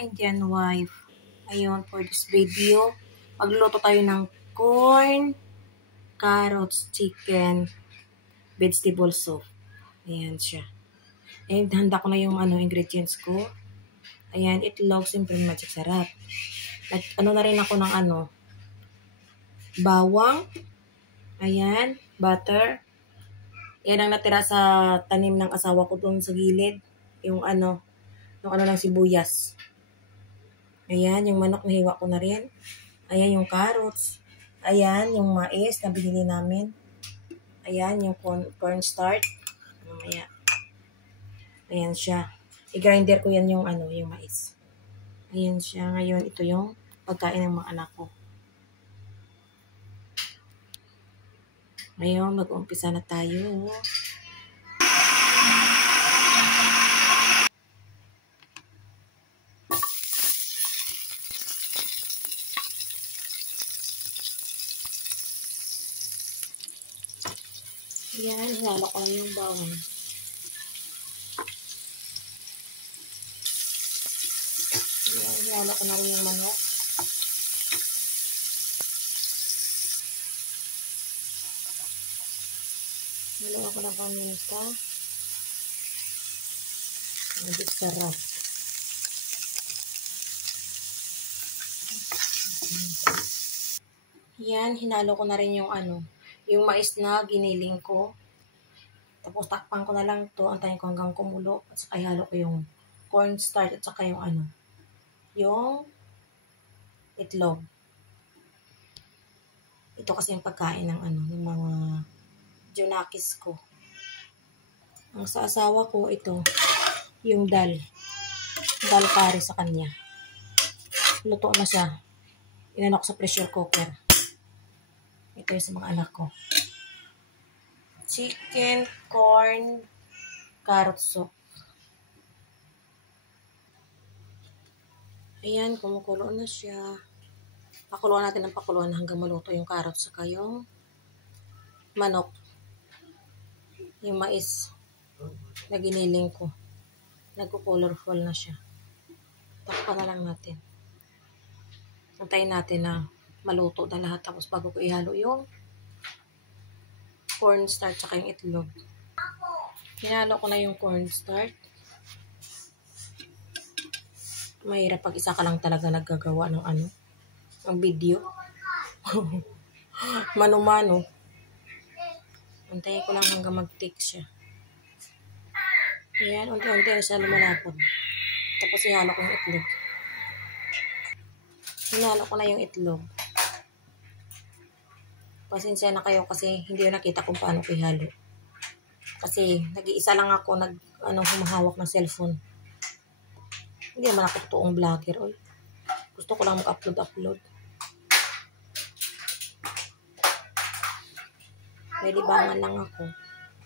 Indian wife. Ayun, for this video, magluluto tayo ng corn, carrots, chicken, vegetable soup. Ayan siya. And handa ko na yung ingredients ko. Ayan, itlog, siyempre magic sarap. At na rin ako ng bawang. Ayan, butter. Yan ang natira sa tanim ng asawa ko doon sa gilid. Yung ng sibuyas. Ayan, yung manok na hiwa ko na rin. Ayan, yung carrots. Ayan, yung mais na binili namin. Ayan, yung cornstarch. Mamaya. Ayan siya. I-grinder ko yan yung mais. Ayan siya. Ngayon, ito yung pagkain ng mga anak ko. Ngayon, mag-umpisa na tayo. Ayan, hinalo ko lang yung bawang. Ayan, hinalo ko na rin yung manok. Hinalo ko na paminta. Hindi sarap. Ayan, hinalo ko na rin yung yung mais na giniling ko. Tapos takpan ko na lang to, antayin ko hanggang kumulo. At saka ihalo ko yung cornstarch at saka yung yung itlog. Ito kasi yung pagkain ng ng mga junakis ko. Ang sa asawa ko ito, yung dal curry sa kanya. Luto na siya. Inanok sa pressure cooker. Ito yung sa mga anak ko. Chicken, corn, carrot soup. Ayan, kumukulo na siya. Pakuluan natin ng pakuluan hanggang maluto yung carrots saka yung manok. Yung mais na giniling ko. Nagko-colorful na siya. Takpan na lang natin. Antayin natin na maluto na lahat. Tapos bago ko ihalo yung cornstarch saka yung itlog. Hinalo ko na yung cornstarch. Mahirap pag isa ka lang talaga naggagawa ng ng video. Mano-mano. Antayin ko lang hanggang mag-tick siya. Ayan, unti-unti na siya lumalapot. Tapos ihalo ko yung itlog. Hinalo ko na yung itlog. Pasensya na kayo kasi hindi ko nakita kung paano ko ihalo. Kasi nag-iisa lang ako humahawak ng cellphone. Hindi naman ako totoong vlogger. Oy. Gusto ko lang mag-upload. May libangan lang ako.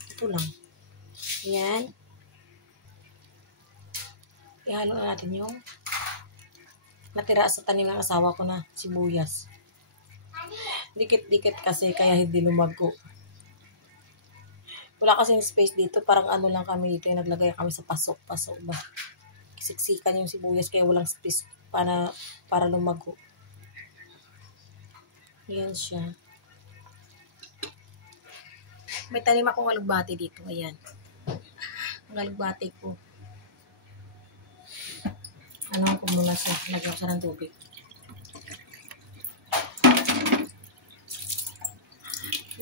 Ito lang. Ayan. Ihalo na natin yung natira sa tanim ng asawa ko na sibuyas. Dikit-dikit kasi kaya hindi lumago. Wala kasing space dito. Parang lang kami dito. Naglagay kami sa pasok-pasok ba. Siksikan yung sibuyas kaya walang space para lumago. Ayan siya. May tanim akong alugbati dito. Ayan. Ang alugbati ko. Ko muna siya. Lagyan ko siya ng tubig.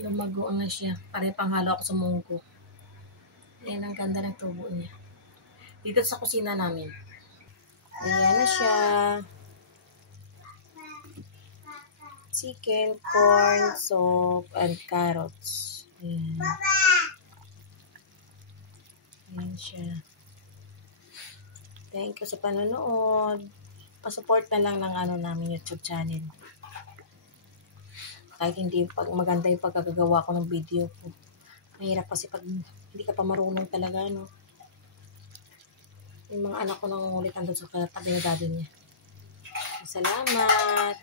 Lumago na siya. Para panghalo ako sa munggo. Ayan, ang ganda ng tubo niya. Dito sa kusina namin. Ayan na siya. Chicken, corn, soup, and carrots. Ayan. Ayan siya. Thank you sa panonood. Pa-support na lang ng namin YouTube channel. Kahit hindi maganda yung pagkagagawa ko ng video ko. Mahirap kasi pag hindi ka pa marunong talaga, no? Yung mga anak ko nangungulit andun sa katabi na daddy niya. Salamat!